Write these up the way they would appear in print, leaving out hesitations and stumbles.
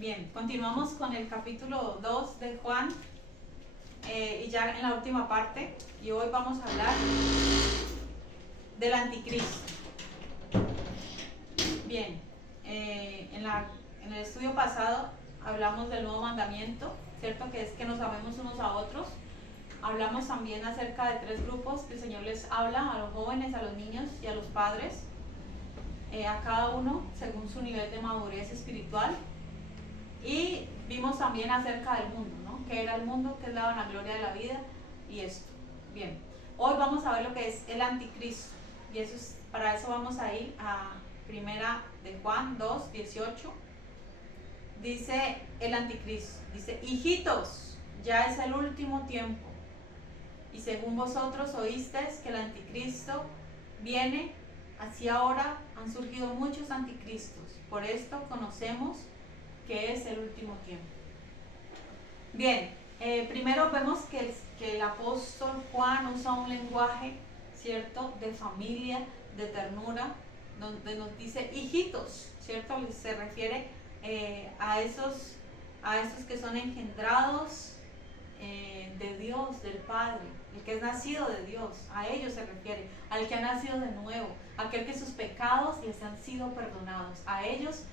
Bien, continuamos con el capítulo 2 de Juan y ya en la última parte, y hoy vamos a hablar del anticristo. Bien, en el estudio pasado hablamos del nuevo mandamiento, ¿cierto? Que es que nos amemos unos a otros. Hablamos también acerca de 3 grupos que el Señor les habla: a los jóvenes, a los niños y a los padres, a cada uno según su nivel de madurez espiritual. Y vimos también acerca del mundo, ¿no? ¿Qué era el mundo? ¿Qué es la vanagloria de la vida? Y esto. Bien, hoy vamos a ver lo que es el anticristo. Y para eso vamos a ir a primera de Juan 2, 18. Dice el anticristo, dice: hijitos, ya es el último tiempo. Y según vosotros oísteis que el anticristo viene, así ahora han surgido muchos anticristos. Por esto conocemos que es el último tiempo. Bien, primero vemos que el apóstol Juan usa un lenguaje, ¿cierto?, de familia, de ternura, donde nos dice hijitos, ¿cierto? Se refiere a esos que son engendrados de Dios, del Padre, el que es nacido de Dios. A ellos se refiere, al que ha nacido de nuevo, aquel que sus pecados les han sido perdonados. A ellos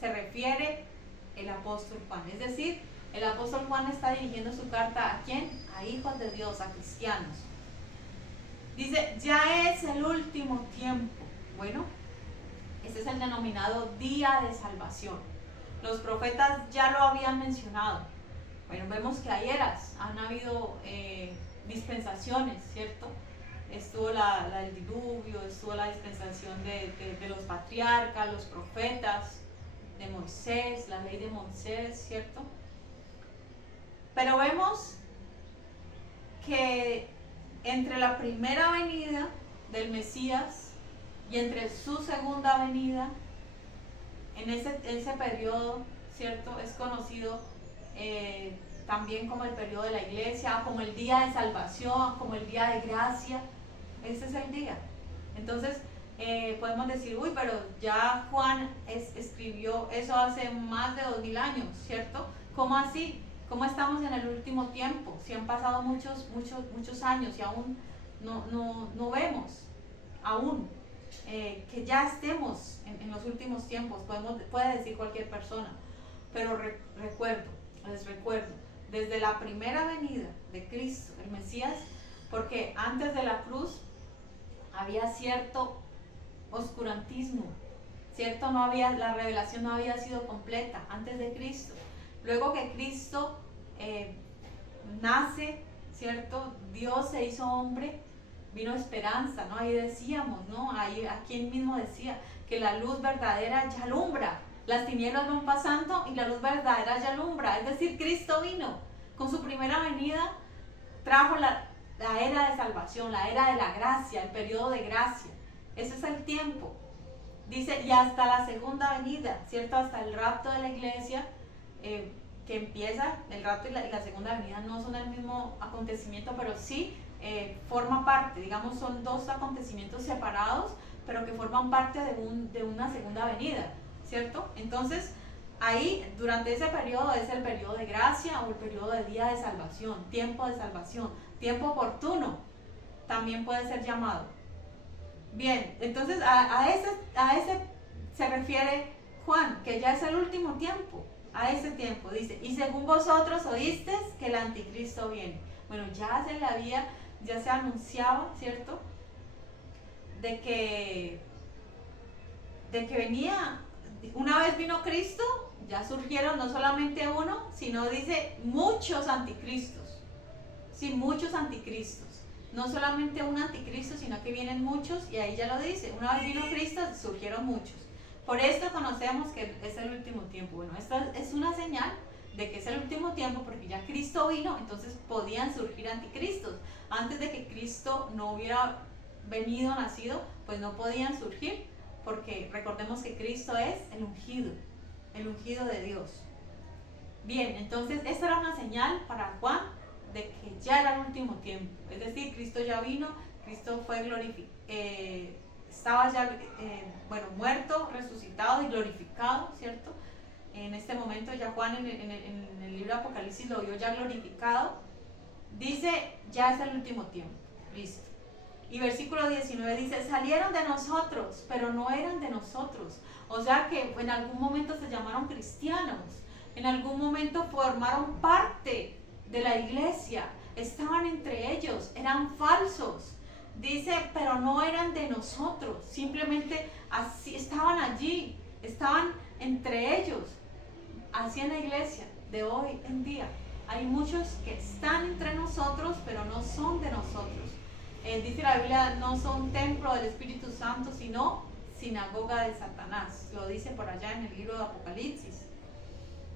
se refiere el apóstol Juan. Es decir, el apóstol Juan está dirigiendo su carta ¿a quién? A hijos de Dios, a cristianos. Dice: ya es el último tiempo. Bueno, este es el denominado día de salvación. Los profetas ya lo habían mencionado. Bueno, vemos que hay eras, han habido dispensaciones, ¿cierto? Estuvo la del diluvio, estuvo la dispensación de los patriarcas, los profetas, de Moisés, la ley de Moisés, ¿cierto? Pero vemos que entre la primera venida del Mesías y entre su segunda venida, en ese periodo, ¿cierto?, es conocido también como el periodo de la iglesia, como el día de salvación, como el día de gracia. Ese es el día. Entonces, podemos decir: uy, pero ya Juan escribió eso hace más de 2000 años, ¿cierto? ¿Cómo así? ¿Cómo estamos en el último tiempo? Si han pasado muchos años y aún no vemos aún que ya estemos en los últimos tiempos. Puede decir cualquier persona, pero les recuerdo, desde la primera venida de Cristo, el Mesías, porque antes de la cruz había cierto oscurantismo, ¿cierto? La revelación no había sido completa antes de Cristo. Luego que Cristo nace, ¿cierto?, Dios se hizo hombre, vino esperanza, ¿no? Ahí decíamos, ¿no? Aquí él mismo decía que la luz verdadera ya alumbra. Las tinieblas van pasando y la luz verdadera ya alumbra. Es decir, Cristo vino con su primera venida, trajo la era de salvación, la era de la gracia, el periodo de gracia. Ese es el tiempo. Dice: y hasta la segunda venida, ¿cierto? Hasta el rapto de la iglesia, que empieza, el rapto y la segunda venida no son el mismo acontecimiento, pero sí forma parte, digamos, son 2 acontecimientos separados, pero que forman parte de una segunda venida, ¿cierto? Entonces, ahí, durante ese periodo, es el periodo de gracia o el periodo de día de salvación, tiempo de salvación, tiempo oportuno, también puede ser llamado. Bien, entonces a ese se refiere Juan, que ya es el último tiempo, a ese tiempo. Dice: y según vosotros oísteis que el anticristo viene. Bueno, ya se anunciaba, ¿cierto?, de que venía. Una vez vino Cristo, ya surgieron no solamente uno, sino dice muchos anticristos. Sí, muchos anticristos. No solamente un anticristo, sino que vienen muchos, y ahí ya lo dice: una vez vino Cristo, surgieron muchos. Por esto conocemos que es el último tiempo. Bueno, esta es una señal de que es el último tiempo, porque ya Cristo vino, entonces podían surgir anticristos. Antes de que Cristo no hubiera nacido, pues no podían surgir, porque recordemos que Cristo es el ungido de Dios. Bien, entonces esta era una señal para Juan de que ya era el último tiempo. Es decir, Cristo ya vino, Cristo fue glorificado, estaba ya muerto, resucitado y glorificado, ¿cierto? en este momento ya Juan en el libro de Apocalipsis lo vio ya glorificado, dice, ya es el último tiempo, listo. Y versículo 19 dice, salieron de nosotros, pero no eran de nosotros. O sea que en algún momento se llamaron cristianos, en algún momento formaron parte de la iglesia, estaban entre ellos, eran falsos. Dice, pero no eran de nosotros, simplemente así estaban allí, estaban entre ellos. Así en la iglesia de hoy en día hay muchos que están entre nosotros, pero no son de nosotros. Dice la Biblia, no son templo del Espíritu Santo, sino sinagoga de Satanás. Lo dice por allá en el libro de Apocalipsis.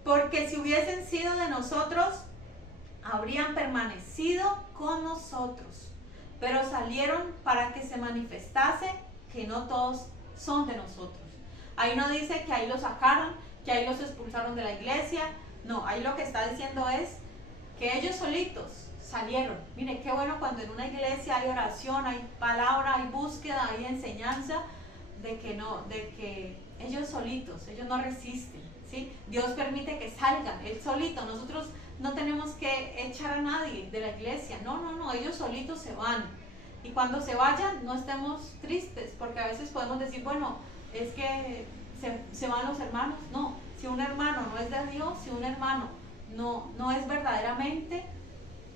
Porque si hubiesen sido de nosotros, habrían permanecido con nosotros. Pero salieron para que se manifestase que no todos son de nosotros. Ahí no dice que ahí los sacaron, que ahí los expulsaron de la iglesia. No, ahí lo que está diciendo es que ellos solitos salieron. Mire, qué bueno cuando en una iglesia hay oración, hay palabra, hay búsqueda, hay enseñanza, de que ellos solitos, ellos no resisten, ¿sí? Dios permite que salgan, él solito. Nosotros no tenemos que echar a nadie de la iglesia, no, ellos solitos se van. Y cuando se vayan, no estemos tristes, porque a veces podemos decir, bueno, es que se van los hermanos. No, si un hermano no es de Dios, si un hermano no es verdaderamente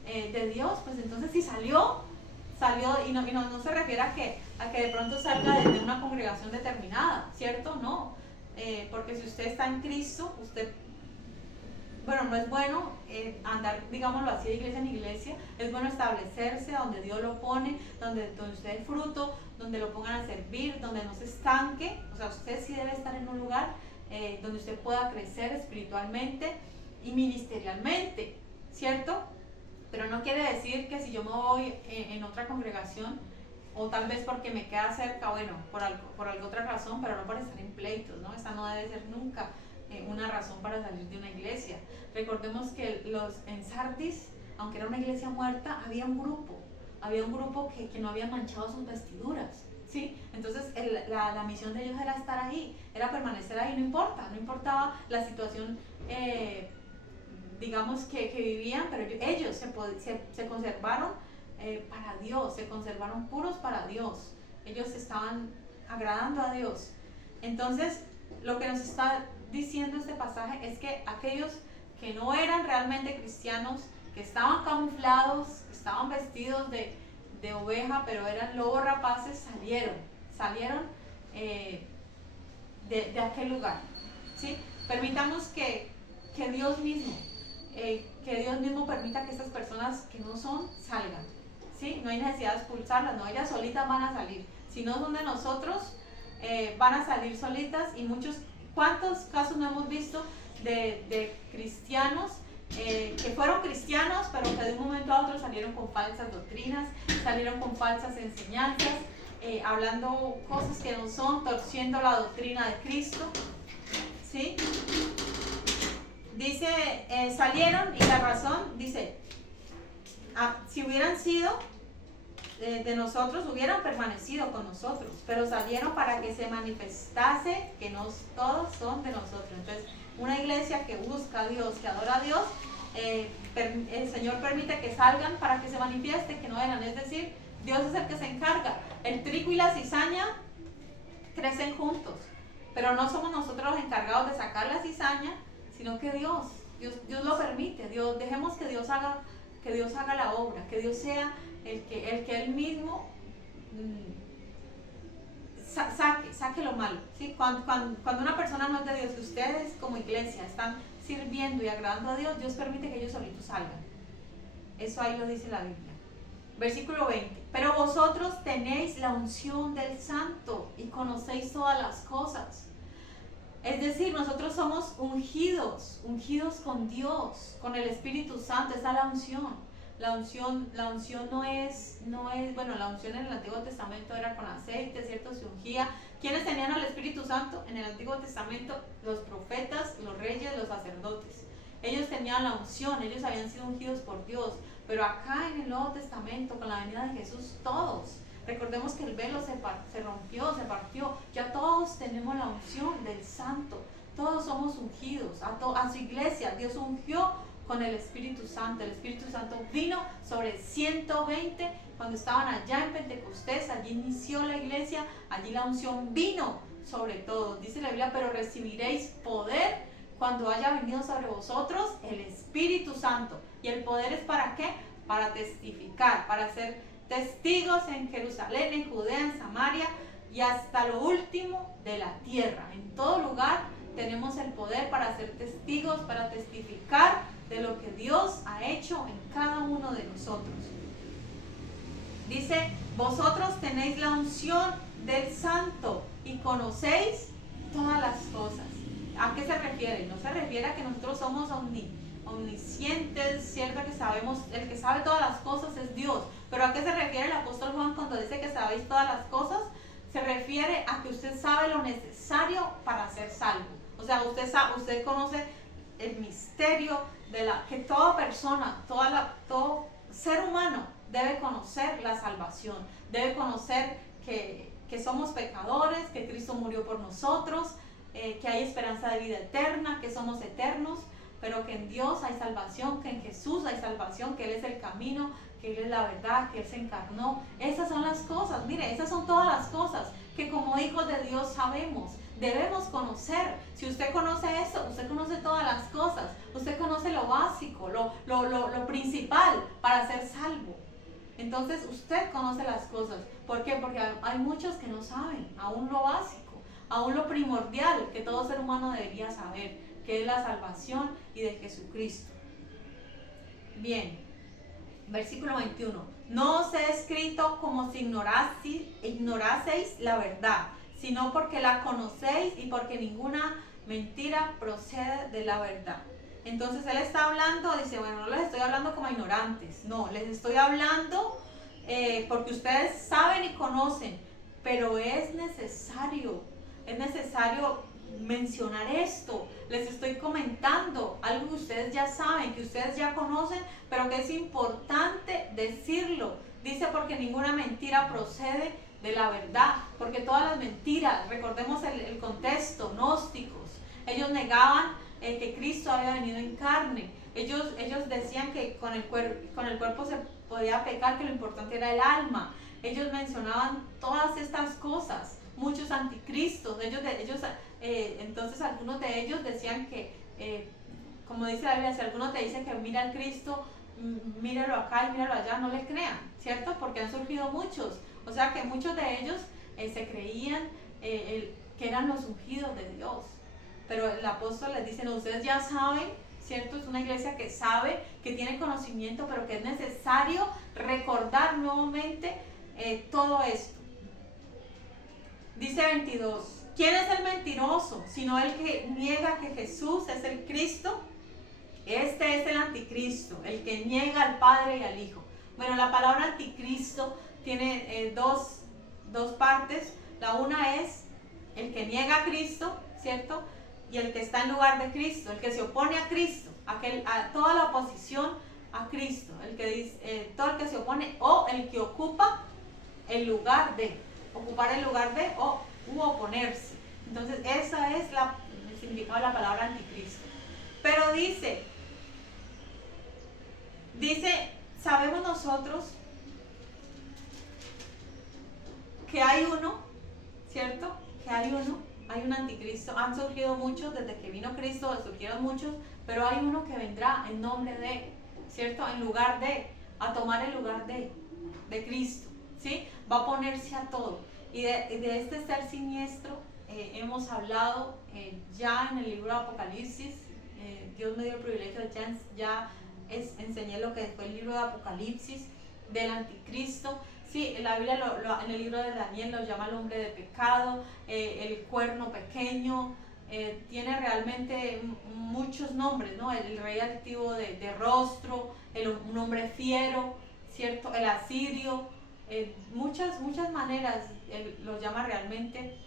de Dios, pues entonces si salió y no se refiere a que de pronto salga de una congregación determinada, ¿cierto? No, porque si usted está en Cristo, usted, bueno, no es bueno andar, digámoslo así, de iglesia en iglesia. Es bueno establecerse donde Dios lo pone, donde usted dé fruto, donde lo pongan a servir, donde no se estanque. O sea, usted sí debe estar en un lugar donde usted pueda crecer espiritualmente y ministerialmente, ¿cierto? Pero no quiere decir que si yo me voy en otra congregación, o tal vez porque me queda cerca, bueno, por alguna otra razón, pero no para estar en pleitos, ¿no? Esa no debe ser nunca una razón para salir de una iglesia. Recordemos que en Sardis, aunque era una iglesia muerta, había un grupo que no había manchado sus vestiduras, ¿sí? Entonces la misión de ellos era estar ahí, era permanecer ahí, no importaba la situación, digamos que vivían, pero ellos se conservaron para Dios, se conservaron puros para Dios. Ellos estaban agradando a Dios. Entonces, lo que nos está diciendo este pasaje es que aquellos que no eran realmente cristianos, que estaban camuflados, que estaban vestidos de oveja, pero eran lobos rapaces, salieron de aquel lugar, ¿sí? Permitamos que Dios mismo permita que estas personas que no son salgan, ¿sí? No hay necesidad de expulsarlas, no, ellas solitas van a salir. Si no son de nosotros, van a salir solitas. Y ¿cuántos casos no hemos visto de cristianos que fueron cristianos, pero que de un momento a otro salieron con falsas doctrinas, salieron con falsas enseñanzas, hablando cosas que no son, torciendo la doctrina de Cristo, ¿sí? Dice, salieron, y la razón, dice, si hubieran sido de nosotros, hubieran permanecido con nosotros, pero salieron para que se manifestase que no todos son de nosotros. Entonces, una iglesia que busca a Dios, que adora a Dios, el Señor permite que salgan para que se manifieste que no eran. Es decir, Dios es el que se encarga. El trigo y la cizaña crecen juntos, pero no somos nosotros los encargados de sacar la cizaña, sino que Dios lo permite. Dejemos que Dios haga la obra, que Dios sea el que Él mismo saque lo malo, ¿sí? Cuando una persona no es de Dios, y ustedes como iglesia están sirviendo y agradando a Dios, Dios permite que ellos solitos salgan. Eso ahí lo dice la Biblia. Versículo 20. Pero vosotros tenéis la unción del Santo y conocéis todas las cosas. Es decir, nosotros somos ungidos con Dios, con el Espíritu Santo. Esa es la unción. La unción no es, bueno, la unción en el Antiguo Testamento era con aceite, ¿cierto? Se ungía. ¿Quiénes tenían al Espíritu Santo en el Antiguo Testamento? Los profetas, los reyes, los sacerdotes. Ellos tenían la unción, ellos habían sido ungidos por Dios. Pero acá en el Nuevo Testamento, con la venida de Jesús, todos, recordemos que el velo se rompió, se partió. Ya todos tenemos la unción del Santo. Todos somos ungidos, a su iglesia. Dios ungió con el Espíritu Santo. El Espíritu Santo vino sobre 120 cuando estaban allá en Pentecostés. Allí inició la iglesia, allí la unción vino sobre todos. Dice la Biblia, pero recibiréis poder cuando haya venido sobre vosotros el Espíritu Santo. ¿Y el poder es para qué? Para testificar, para ser testigos en Jerusalén, en Judea, en Samaria y hasta lo último de la tierra. En todo lugar tenemos el poder para ser testigos, para testificar de lo que Dios ha hecho en cada uno de nosotros. Dice, vosotros tenéis la unción del Santo y conocéis todas las cosas. ¿A qué se refiere? No se refiere a que nosotros somos omniscientes, cierto que sabemos, el que sabe todas las cosas es Dios. Pero ¿a qué se refiere el apóstol Juan cuando dice que sabéis todas las cosas? Se refiere a que usted sabe lo necesario para ser salvo. O sea, usted conoce el misterio de que toda persona, todo ser humano debe conocer la salvación, debe conocer que somos pecadores, que Cristo murió por nosotros, que hay esperanza de vida eterna, que somos eternos, pero que en Dios hay salvación, que en Jesús hay salvación, que Él es el camino, que Él es la verdad, que Él se encarnó. Esas son las cosas, mire, esas son todas las cosas que como hijos de Dios sabemos, debemos conocer. Si usted conoce eso, usted conoce todas las cosas, usted conoce lo básico, lo principal para ser salvo. Entonces usted conoce las cosas. ¿Por qué? Porque hay muchos que no saben aún lo básico, aún lo primordial que todo ser humano debería saber, que es la salvación y de Jesucristo. Bien, versículo 21. No os he escrito como si ignoraseis la verdad, sino porque la conocéis y porque ninguna mentira procede de la verdad. Entonces él está hablando, dice, bueno, no les estoy hablando como ignorantes, no, les estoy hablando porque ustedes saben y conocen, pero es necesario mencionar esto. Les estoy comentando algo que ustedes ya saben, que ustedes ya conocen, pero que es importante decirlo. Dice porque ninguna mentira procede de la verdad, porque todas las mentiras, recordemos el contexto, gnósticos, ellos negaban que Cristo había venido en carne. Ellos decían que con el cuerpo se podía pecar, que lo importante era el alma. Ellos mencionaban todas estas cosas. Muchos anticristos, entonces algunos de ellos decían que, como dice la Biblia, si alguno te dice que mira al Cristo, míralo acá y míralo allá, no le crean, ¿cierto? Porque han surgido muchos, o sea que muchos de ellos se creían que eran los ungidos de Dios, pero el apóstol les dice, no, ustedes ya saben, ¿cierto? Es una iglesia que sabe, que tiene conocimiento, pero que es necesario recordar nuevamente todo esto. Dice 22, ¿quién es el mentiroso? Sino el que niega que Jesús es el Cristo. Este es el anticristo, el que niega al Padre y al Hijo. Bueno, la palabra anticristo tiene dos partes. La una es el que niega a Cristo, ¿cierto? Y el que está en lugar de Cristo, el que se opone a Cristo, a toda la oposición a Cristo, el que dice, todo el que se opone o el que ocupa el lugar de. Ocupar el lugar de u oponerse. Entonces esa es el significado de la palabra anticristo. Pero dice, sabemos nosotros que hay uno, ¿cierto? Que hay un anticristo. Han surgido muchos, desde que vino Cristo surgieron muchos, pero hay uno que vendrá en nombre de, ¿cierto? En lugar de, a tomar el lugar de Cristo, ¿sí? Va a ponerse a todo. Y de este ser siniestro hemos hablado ya en el libro de Apocalipsis. Dios me dio el privilegio de enseñé lo que fue el libro de Apocalipsis del anticristo. Sí, la Biblia en el libro de Daniel lo llama el hombre de pecado, el cuerno pequeño, tiene realmente muchos nombres, ¿no? El rey altivo de rostro, un hombre fiero, ¿cierto? El asirio, muchas maneras lo llama realmente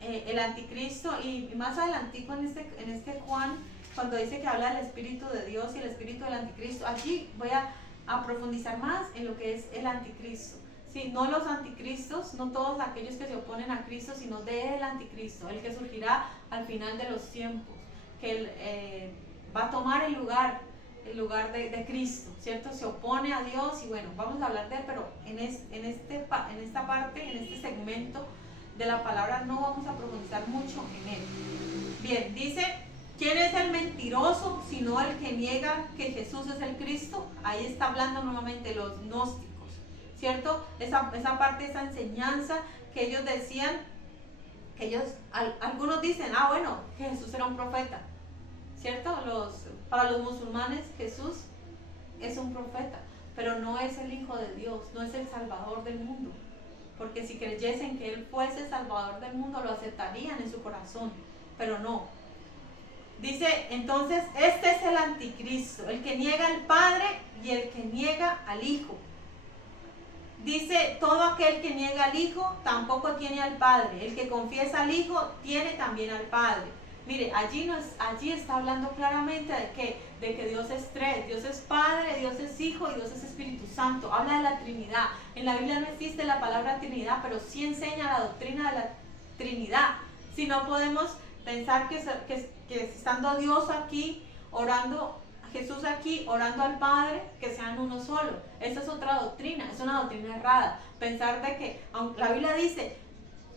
el anticristo. Y más adelantico en este Juan, cuando dice que habla del Espíritu de Dios y el Espíritu del anticristo, allí voy a profundizar más en lo que es el anticristo. Sí, no los anticristos, no todos aquellos que se oponen a Cristo, sino del anticristo, el que surgirá al final de los tiempos. él va a tomar el lugar de Cristo, ¿cierto? Se opone a Dios y bueno, vamos a hablar de él, pero en esta parte, en este segmento de la palabra no vamos a profundizar mucho en él. Bien, dice, ¿quién es el mentiroso sino el que niega que Jesús es el Cristo? Ahí está hablando nuevamente los gnósticos, ¿cierto? Esa parte, esa enseñanza que ellos decían, algunos dicen, bueno, que Jesús era un profeta, ¿cierto? Para los musulmanes Jesús es un profeta, pero no es el Hijo de Dios, no es el Salvador del mundo, porque si creyesen que Él fuese Salvador del mundo lo aceptarían en su corazón, pero no. Dice, entonces, este es el anticristo, el que niega al Padre y el que niega al Hijo. Dice, todo aquel que niega al Hijo tampoco tiene al Padre, el que confiesa al Hijo tiene también al Padre. Mire, allí está hablando claramente de que Dios es tres, Dios es Padre, Dios es Hijo y Dios es Espíritu Santo. Habla de la Trinidad. En la Biblia no existe la palabra Trinidad, pero sí enseña la doctrina de la Trinidad. Si no podemos pensar que estando Dios aquí, orando, Jesús aquí, orando al Padre, que sean uno solo. Esa es otra doctrina, es una doctrina errada. Pensar de que, aunque la Biblia dice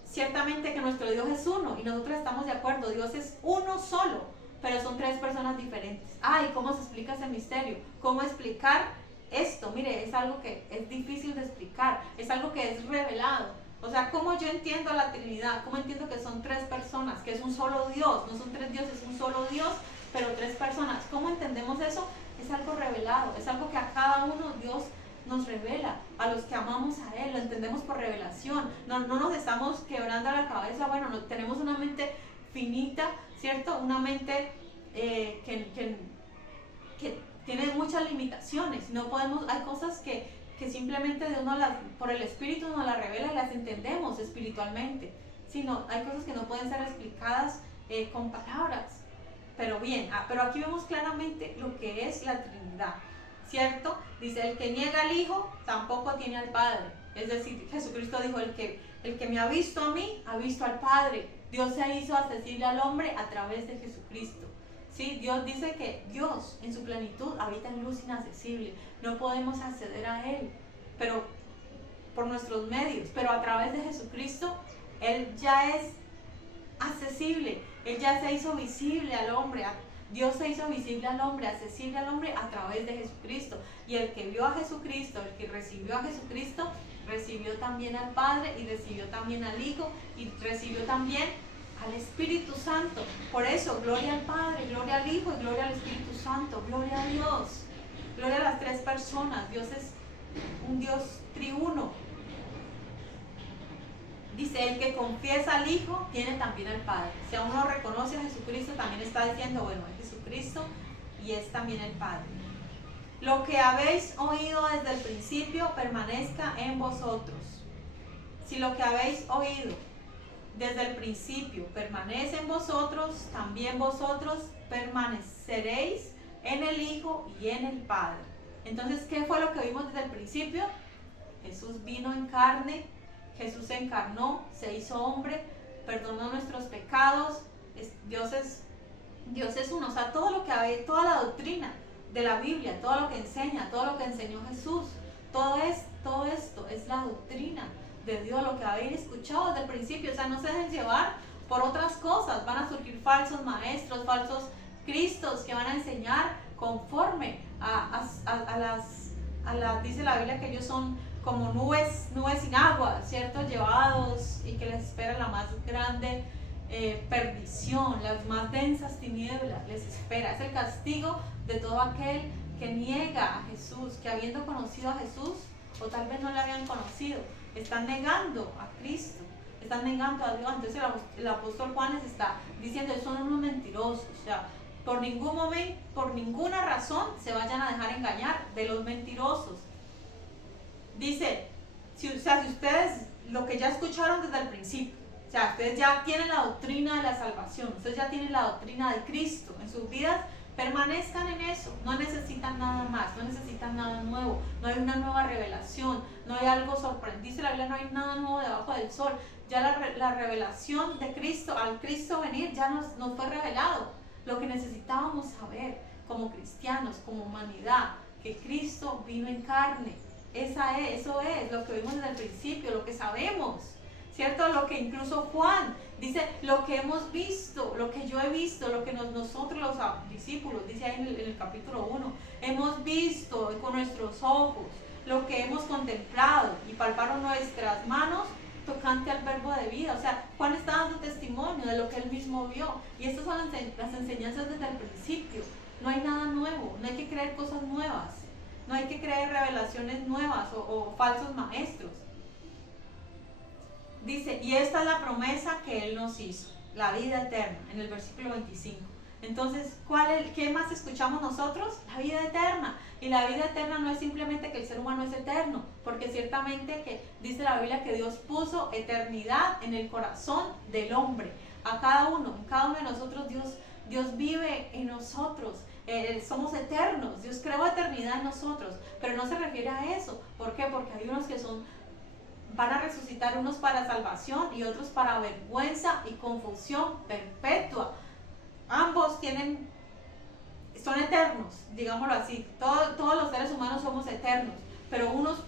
ciertamente que nuestro Dios es uno y nosotros estamos de acuerdo, Dios es uno solo, pero son tres personas diferentes. ¿Y cómo se explica ese misterio? ¿Cómo explicar esto? Mire, es algo que es difícil de explicar, es algo que es revelado. O sea, ¿cómo yo entiendo la Trinidad? ¿Cómo entiendo que son tres personas? Que es un solo Dios, no son tres dioses, es un solo Dios, pero tres personas. ¿Cómo entendemos eso? Es algo revelado, es algo que a cada uno Dios nos revela, a los que amamos a Él, lo entendemos por revelación, no nos estamos quebrando la cabeza, bueno, tenemos una mente finita, ¿cierto? Una mente que tiene muchas limitaciones, no podemos, hay cosas que simplemente por el Espíritu nos las revela y las entendemos espiritualmente, sino hay cosas que no pueden ser explicadas con palabras, pero bien, pero aquí vemos claramente lo que es la Trinidad, ¿cierto? Dice, el que niega al Hijo tampoco tiene al Padre. Es decir, Jesucristo dijo, el que me ha visto a mí, ha visto al Padre. Dios se hizo accesible al hombre a través de Jesucristo. ¿Sí? Dios dice que Dios en su plenitud habita en luz inaccesible. No podemos acceder a Él, pero por nuestros medios. Pero a través de Jesucristo, Él ya es accesible. Él ya se hizo visible al hombre. Dios se hizo visible al hombre, accesible al hombre a través de Jesucristo. Y el que vio a Jesucristo, el que recibió a Jesucristo, recibió también al Padre y recibió también al Hijo y recibió también al Espíritu Santo. Por eso, gloria al Padre, gloria al Hijo y gloria al Espíritu Santo. Gloria a Dios. Gloria a las tres personas. Dios es un Dios triuno. Dice, el que confiesa al Hijo tiene también al Padre. Si uno reconoce a Jesucristo, también está diciendo, bueno, es Jesucristo y es también el Padre. Lo que habéis oído desde el principio permanezca en vosotros. Si lo que habéis oído desde el principio permanece en vosotros, también vosotros permaneceréis en el Hijo y en el Padre. Entonces, ¿qué fue lo que vimos desde el principio? Jesús vino en carne, Jesús se encarnó, se hizo hombre, perdonó nuestros pecados. Dios es uno. O sea, todo lo que hay, toda la doctrina de la Biblia, todo lo que enseña, todo lo que enseñó Jesús, todo esto es la doctrina de Dios, lo que habéis escuchado desde el principio. O sea, no se dejen llevar por otras cosas. Van a surgir falsos maestros, falsos cristos que van a enseñar conforme dice la Biblia que ellos son como nubes sin agua, ¿cierto? Llevados y que les espera la más grande perdición, las más densas tinieblas les espera. Es el castigo de todo aquel que niega a Jesús, que habiendo conocido a Jesús, o tal vez no le habían conocido, están negando a Cristo, están negando a Dios. Entonces el apóstol Juan les está diciendo, son unos mentirosos. O sea, por ningún momento, por ninguna razón se vayan a dejar engañar de los mentirosos. Dice, si ustedes lo que ya escucharon desde el principio, o sea, ustedes ya tienen la doctrina de la salvación, ustedes ya tienen la doctrina de Cristo en sus vidas, permanezcan en eso, no necesitan nada más, no necesitan nada nuevo, no hay una nueva revelación, no hay algo sorprendente. Dice la Biblia, no hay nada nuevo debajo del sol. Ya la revelación de Cristo, al Cristo venir, ya nos fue revelado. lo que necesitábamos saber como cristianos, como humanidad, que Cristo vino en carne. Eso es lo que vimos desde el principio, lo que sabemos, ¿cierto? Lo que incluso Juan dice, lo que hemos visto, lo que yo he visto, lo que nosotros los discípulos, dice ahí en el capítulo 1, hemos visto con nuestros ojos, lo que hemos contemplado y palparon nuestras manos tocante al verbo de vida. O sea, Juan está dando testimonio de lo que él mismo vio. Y estas son las enseñanzas desde el principio. No hay nada nuevo, no hay que creer cosas nuevas, no hay que creer revelaciones nuevas o falsos maestros. Dice, y esta es la promesa que Él nos hizo, la vida eterna, en el versículo 25. Entonces, ¿qué más escuchamos nosotros? La vida eterna. Y la vida eterna no es simplemente que el ser humano es eterno, porque ciertamente que dice la Biblia que Dios puso eternidad en el corazón del hombre. A cada uno de nosotros Dios vive en nosotros. Somos eternos, Dios creó eternidad en nosotros, pero no se refiere a eso. ¿Por qué? Porque hay unos que van a resucitar, unos para salvación y otros para vergüenza y confusión perpetua. Ambos son eternos, digámoslo así. Todos los seres humanos somos eternos, pero unos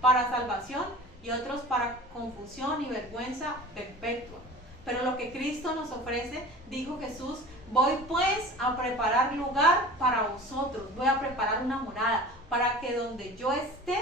para salvación y otros para confusión y vergüenza perpetua. Pero lo que Cristo nos ofrece, dijo Jesús, voy pues a preparar lugar para vosotros, voy a preparar una morada, para que donde yo esté,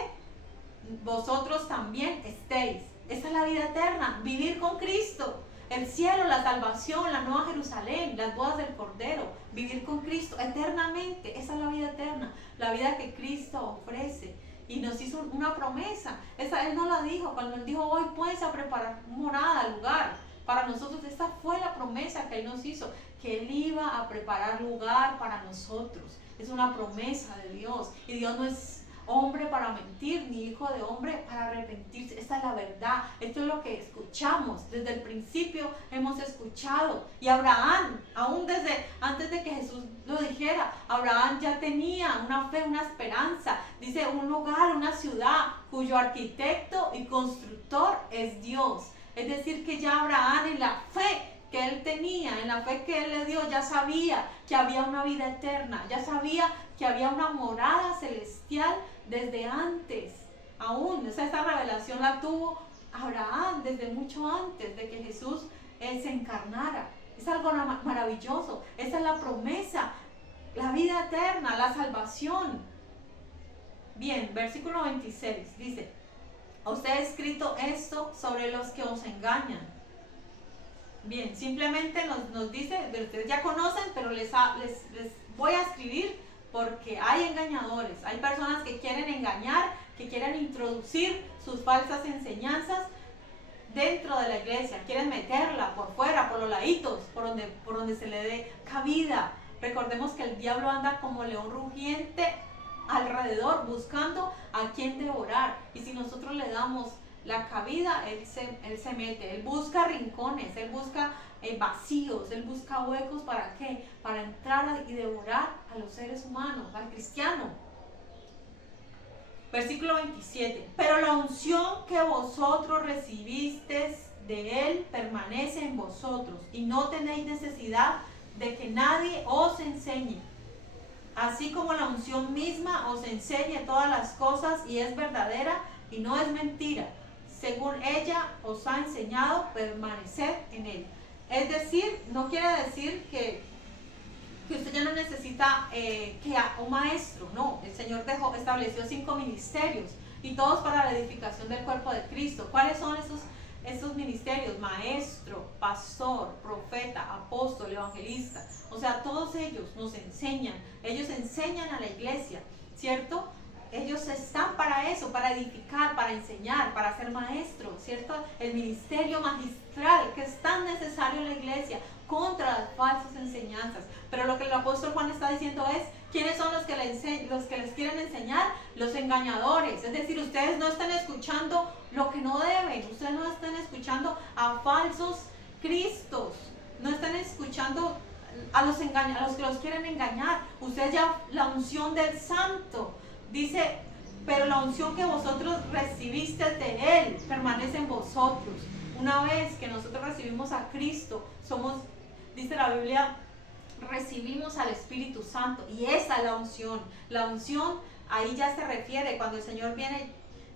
vosotros también estéis. Esa es la vida eterna, vivir con Cristo, el cielo, la salvación, la nueva Jerusalén, las bodas del Cordero, vivir con Cristo eternamente. Esa es la vida eterna, la vida que Cristo ofrece. Y nos hizo una promesa, Él nos la dijo, cuando Él dijo, voy pues a preparar morada, lugar para nosotros. Esta fue la promesa que Él nos hizo, que Él iba a preparar lugar para nosotros. Es una promesa de Dios, y Dios no es hombre para mentir, ni hijo de hombre para arrepentirse. Esta es la verdad, esto es lo que escuchamos, desde el principio hemos escuchado. Y Abraham, aún desde antes de que Jesús lo dijera, Abraham ya tenía una fe, una esperanza. Dice, un lugar, una ciudad cuyo arquitecto y constructor es Dios. Es decir, que ya Abraham, en la fe que él tenía, en la fe que Él le dio, ya sabía que había una vida eterna, ya sabía que había una morada celestial desde antes. Aún, esta revelación la tuvo Abraham desde mucho antes de que Jesús se encarnara. Es algo maravilloso. Esa es la promesa, la vida eterna, la salvación. Bien, versículo 26 dice, os he escrito esto sobre los que os engañan. Bien, simplemente nos dice, ustedes ya conocen, pero les voy a escribir porque hay engañadores, hay personas que quieren engañar, que quieren introducir sus falsas enseñanzas dentro de la iglesia, quieren meterla por fuera, por los laditos, por donde se le dé cabida. Recordemos que el diablo anda como león rugiente alrededor, buscando a quien devorar, y si nosotros le damos la cabida, él se mete, Él busca rincones, Él busca vacíos, Él busca huecos. ¿Para qué? Para entrar y devorar a los seres humanos, al cristiano. Versículo 27, pero la unción que vosotros recibisteis de Él permanece en vosotros, y no tenéis necesidad de que nadie os enseñe. Así como la unción misma os enseña todas las cosas y es verdadera y no es mentira, según ella os ha enseñado, permanecer en Él. Es decir, no quiere decir que usted ya no necesita un maestro. No, el Señor estableció 5 ministerios, y todos para la edificación del cuerpo de Cristo. ¿Cuáles son esos ministerios? Maestro, pastor, profeta, apóstol, evangelista. O sea, todos ellos nos enseñan, ellos enseñan a la iglesia, ¿cierto? Ellos están para eso, para edificar, para enseñar, para ser maestros, ¿cierto? El ministerio magistral que es tan necesario en la iglesia contra las falsas enseñanzas. Pero lo que el apóstol Juan está diciendo es, ¿quiénes son los que les quieren enseñar? Los engañadores. Es decir, ustedes no están escuchando lo que no deben, ustedes no están escuchando a falsos cristos, no están escuchando a los que los quieren engañar. Ustedes ya, la unción del santo, dice, pero la unción que vosotros recibiste de Él permanece en vosotros. Una vez que nosotros recibimos a Cristo, dice la Biblia, recibimos al Espíritu Santo y esa es la unción. La unción ahí ya se refiere cuando el Señor viene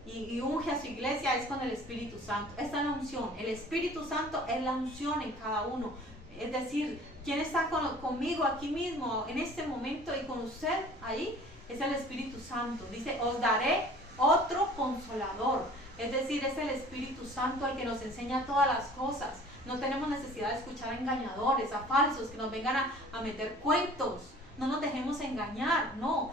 y unge a su iglesia, es con el Espíritu Santo. Esta es la unción. El Espíritu Santo es la unción en cada uno. Es decir, ¿quién está conmigo aquí mismo en este momento y con usted ahí? Es el Espíritu Santo. Dice, os daré otro consolador. Es decir, es el Espíritu Santo el que nos enseña todas las cosas. No tenemos necesidad de escuchar a engañadores, a falsos que nos vengan a meter cuentos. No nos dejemos engañar, no.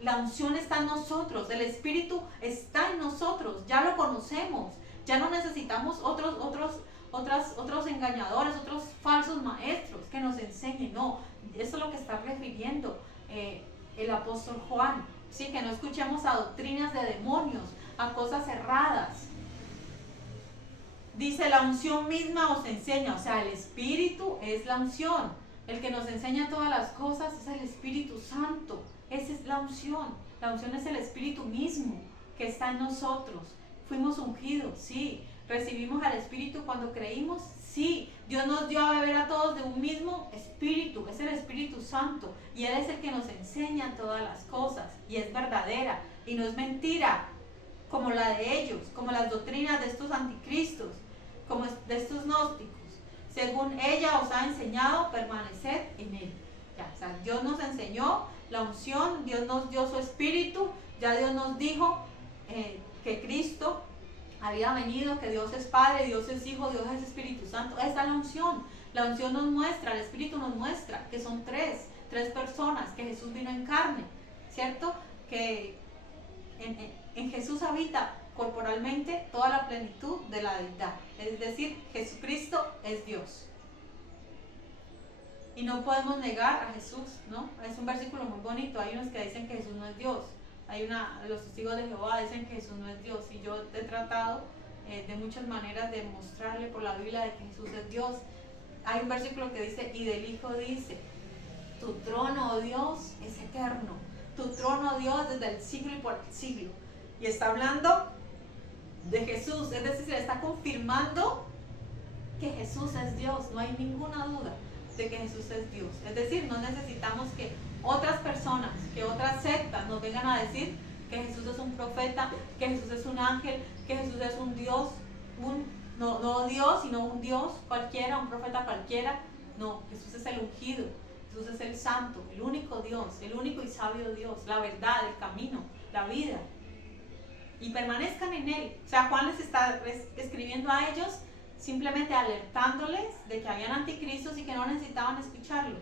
La unción está en nosotros, el Espíritu está en nosotros, ya lo conocemos. Ya no necesitamos otros engañadores, otros falsos maestros que nos enseñen, no. Eso es lo que está refiriendo el apóstol Juan. ¿Sí? Que no escuchemos a doctrinas de demonios, a cosas erradas. Dice, la unción misma os enseña, o sea, el Espíritu es la unción. El que nos enseña todas las cosas es el Espíritu Santo. Esa es la unción. La unción es el Espíritu mismo que está en nosotros. Fuimos ungidos, sí. Recibimos al Espíritu cuando creímos, sí. Dios nos dio a beber a todos de un mismo Espíritu. Es el Espíritu Santo. Y Él es el que nos enseña todas las cosas. Y es verdadera. Y no es mentira, como la de ellos, como las doctrinas de estos anticristos, como de estos gnósticos. Según ella os ha enseñado, permaneced en Él. Ya, o sea, Dios nos enseñó la unción, Dios nos dio su Espíritu, ya Dios nos dijo que Cristo había venido, que Dios es Padre, Dios es Hijo, Dios es Espíritu Santo. Esta es la unción. La unción nos muestra, el Espíritu nos muestra que son tres personas, que Jesús vino en carne, ¿cierto? Que en Jesús habita corporalmente toda la plenitud de la deidad. Es decir, Jesucristo es Dios. Y no podemos negar a Jesús, ¿no? Es un versículo muy bonito. Hay unos que dicen que Jesús no es Dios. Los testigos de Jehová dicen que Jesús no es Dios. Y yo he tratado de muchas maneras de mostrarle por la Biblia de que Jesús es Dios. Hay un versículo que dice, y del Hijo dice, tu trono, oh Dios, es eterno. Tu trono, oh Dios, desde el siglo y por el siglo. Y está hablando de Jesús, es decir, se le está confirmando que Jesús es Dios. No hay ninguna duda de que Jesús es Dios. Es decir, no necesitamos que otras personas, que otras sectas nos vengan a decir que Jesús es un profeta, que Jesús es un ángel, que Jesús es un Dios, no Dios, sino un Dios cualquiera, un profeta cualquiera. No, Jesús es el ungido, Jesús es el santo, el único Dios, el único y sabio Dios, la verdad, el camino, la vida. Y permanezcan en Él. O sea, Juan les está escribiendo a ellos simplemente alertándoles de que habían anticristos y que no necesitaban escucharlos.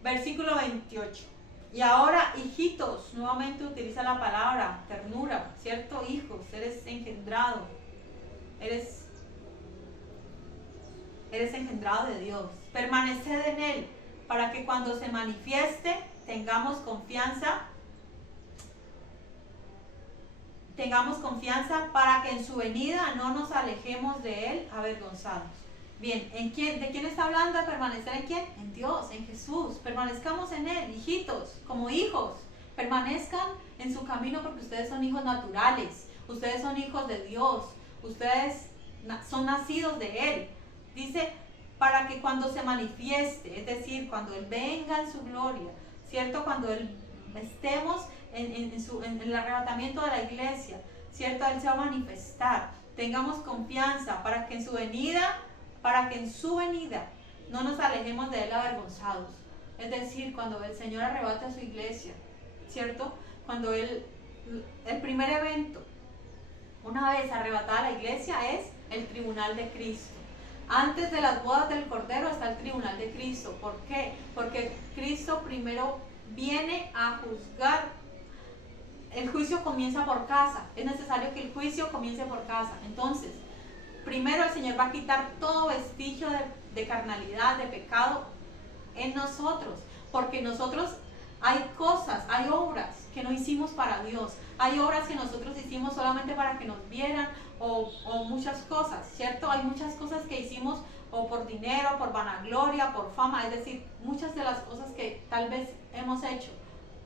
Versículo 28. Y ahora, hijitos, nuevamente utiliza la palabra ternura, ¿cierto? Hijos, eres engendrado. Eres engendrado de Dios. Permaneced en Él, para que cuando se manifieste tengamos confianza para que en su venida no nos alejemos de Él avergonzados. Bien, ¿de quién está hablando? ¿De permanecer en quién? En Dios, en Jesús. Permanezcamos en Él, hijitos, como hijos. Permanezcan en su camino porque ustedes son hijos naturales. Ustedes son hijos de Dios. Ustedes son nacidos de Él. Dice, para que cuando se manifieste, es decir, cuando Él venga en su gloria, ¿cierto? Cuando Él estemos en el arrebatamiento de la iglesia, ¿cierto? Él se va a manifestar. Tengamos confianza para que en su venida no nos alejemos de Él avergonzados. Es decir, cuando el Señor arrebate a su iglesia, ¿cierto? Cuando el primer evento, una vez arrebatada la iglesia, es el tribunal de Cristo. Antes de las bodas del Cordero está el tribunal de Cristo. ¿Por qué? Porque Cristo primero viene a juzgar. El juicio comienza por casa. Es necesario que el juicio comience por casa. Entonces, primero el Señor va a quitar todo vestigio de carnalidad, de pecado en nosotros. Porque nosotros hay cosas, hay obras que no hicimos para Dios. Hay obras que nosotros hicimos solamente para que nos vieran o muchas cosas, ¿cierto? Hay muchas cosas que hicimos o por dinero, por vanagloria, por fama. Es decir, muchas de las cosas que tal vez hemos hecho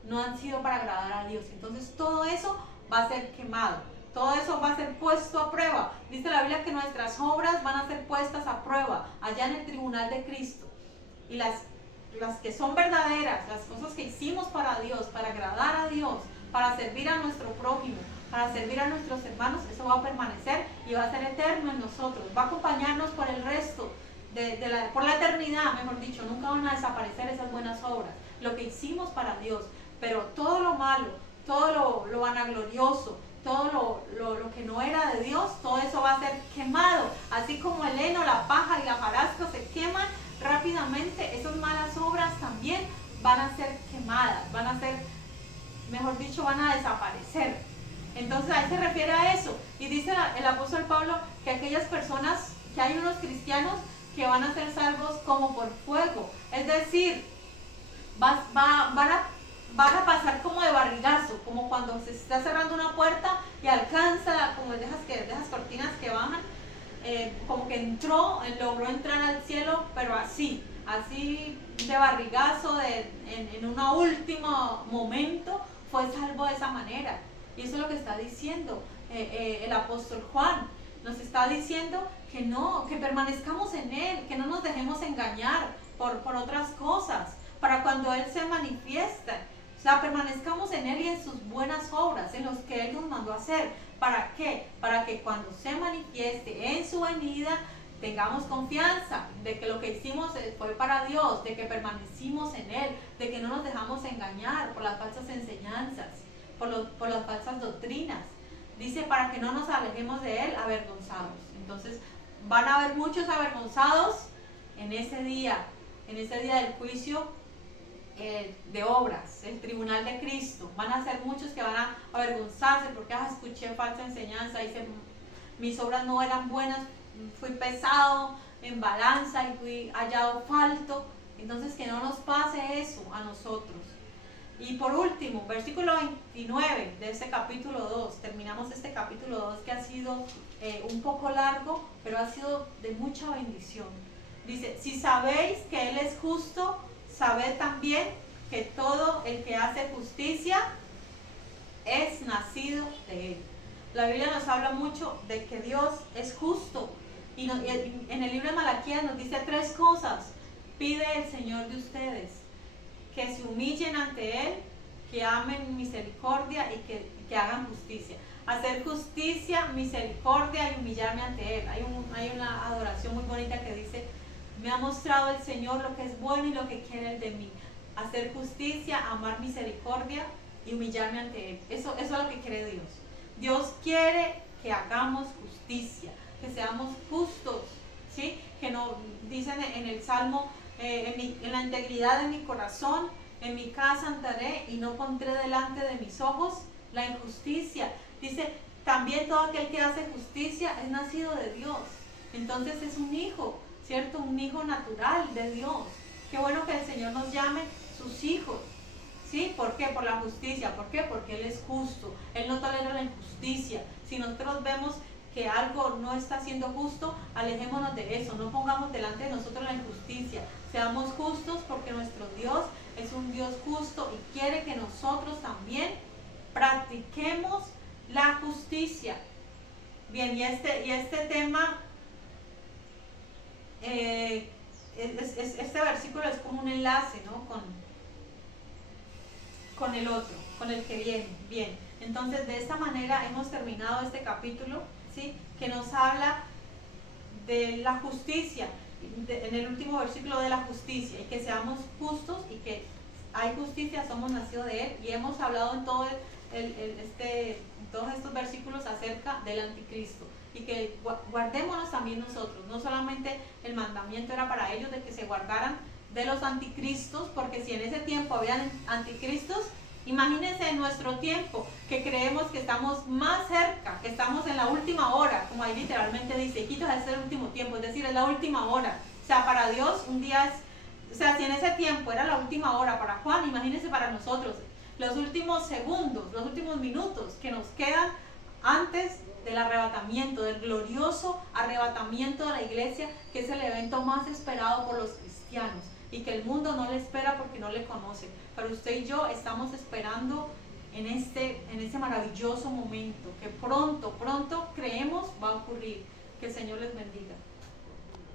no han sido para agradar a Dios. Entonces todo eso va a ser quemado. Todo eso va a ser puesto a prueba. Dice la Biblia que nuestras obras van a ser puestas a prueba allá en el tribunal de Cristo. Y las que son verdaderas, las cosas que hicimos para Dios, para agradar a Dios, para servir a nuestro prójimo, para servir a nuestros hermanos, eso va a permanecer y va a ser eterno en nosotros, va a acompañarnos por el resto, por la eternidad, mejor dicho. Nunca van a desaparecer esas buenas obras, lo que hicimos para Dios, pero todo lo malo, todo lo vanaglorioso, todo lo que no era de Dios, todo eso va a ser quemado, así como el heno, la paja y la hojarasca se queman rápidamente. Esas malas obras también van a ser quemadas, van a ser, mejor dicho, van a desaparecer. Entonces ahí se refiere a eso, y dice el apóstol Pablo que aquellas personas, que hay unos cristianos que van a ser salvos como por fuego, es decir, van a pasar como de barrigazo, como cuando se está cerrando una puerta y alcanza, como de esas cortinas que bajan, como que logró entrar al cielo, pero así de barrigazo, en un último momento fue salvo de esa manera. Y eso es lo que está diciendo el apóstol Juan. Nos está diciendo que no, que permanezcamos en Él, que no nos dejemos engañar por otras cosas, para cuando Él se manifieste. O sea, permanezcamos en Él y en sus buenas obras, en los que Él nos mandó a hacer. ¿Para qué? Para que cuando se manifieste en su venida, tengamos confianza de que lo que hicimos fue para Dios, de que permanecimos en Él, de que no nos dejamos engañar por las falsas enseñanzas, por las falsas doctrinas. Dice, para que no nos alejemos de Él avergonzados. Entonces, van a haber muchos avergonzados en ese día del juicio de obras, el tribunal de Cristo. Van a ser muchos que van a avergonzarse porque escuché falsa enseñanza, dice, mis obras no eran buenas, fui pesado en balanza y fui hallado falto. Entonces, que no nos pase eso a nosotros. Y por último, versículo 29 de este capítulo 2, terminamos este capítulo 2 que ha sido un poco largo, pero ha sido de mucha bendición. Dice, si sabéis que Él es justo, sabed también que todo el que hace justicia es nacido de Él. La Biblia nos habla mucho de que Dios es justo, y en el libro de Malaquías nos dice 3 cosas. Pide el Señor de ustedes: que se humillen ante Él, que amen misericordia y que hagan justicia. Hacer justicia, misericordia y humillarme ante Él. Hay una adoración muy bonita que dice, me ha mostrado el Señor lo que es bueno y lo que quiere Él de mí. Hacer justicia, amar misericordia y humillarme ante Él. Eso es lo que quiere Dios. Dios quiere que hagamos justicia, que seamos justos, ¿sí? Que no, dicen en el Salmo, en la integridad de mi corazón, en mi casa andaré y no pondré delante de mis ojos la injusticia. Dice, también todo aquel que hace justicia es nacido de Dios. Entonces es un hijo, ¿cierto? Un hijo natural de Dios. Qué bueno que el Señor nos llame sus hijos, ¿sí? ¿Por qué? Por la justicia. ¿Por qué? Porque Él es justo. Él no tolera la injusticia. Si nosotros vemos que algo no está siendo justo, alejémonos de eso, no pongamos delante de nosotros la injusticia, seamos justos, porque nuestro Dios es un Dios justo y quiere que nosotros también practiquemos la justicia. Bien, y este tema, este versículo es como un enlace, ¿no? con el otro, con el que viene. Bien, entonces de esta manera hemos terminado este capítulo, ¿sí? Que nos habla de la justicia, en el último versículo de la justicia, y que seamos justos y que hay justicia, somos nacidos de Él, y hemos hablado en todos estos versículos acerca del anticristo, y que guardémonos también nosotros. No solamente el mandamiento era para ellos de que se guardaran de los anticristos, porque si en ese tiempo habían anticristos, imagínense en nuestro tiempo, que creemos que estamos más cerca, que estamos en la última hora, como ahí literalmente dice, hijitos, es el último tiempo, es decir, es la última hora. O sea, para Dios un día o sea, si en ese tiempo era la última hora para Juan, imagínense para nosotros, los últimos segundos, los últimos minutos que nos quedan antes del arrebatamiento, del glorioso arrebatamiento de la iglesia, que es el evento más esperado por los cristianos, y que el mundo no le espera porque no le conoce. Pero usted y yo estamos esperando en este maravilloso momento que pronto creemos va a ocurrir. Que el Señor les bendiga.